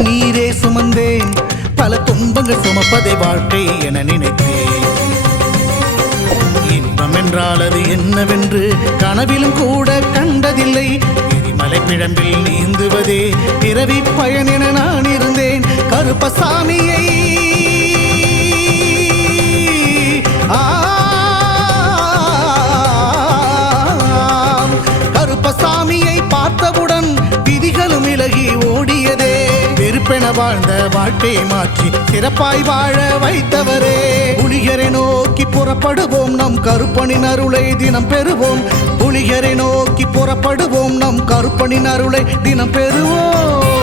கண்ணீரே சுமந்தேன், பல துன்பங்கள் சுமப்பதை வாழ்க்கை என நினைத்தேன். இன்பம் என்றால் அது என்னவென்று கனவிலும் கூட கண்டதில்லை. எரிமலை பிழம்பில் நீந்துவதே பிறவி பயன் என நான் இருந்தேன். கருப்பசாமியை கருப்பசாமியை பார்த்தவுடன் விதிகளும் விலகி ஓடியதே. வெறுப்பென வாழ்ந்த வாழ்க்கையை மாற்றி சிறப்பாய் வாழ வைத்தவரே. புலிகரை நோக்கி புறப்படுவோம், நம் கருப்பனின் அருளை தினம் பெறுவோம். புலிகரை நோக்கி புறப்படுவோம், நம் கருப்பனின் அருளை தினம் பெறுவோம்.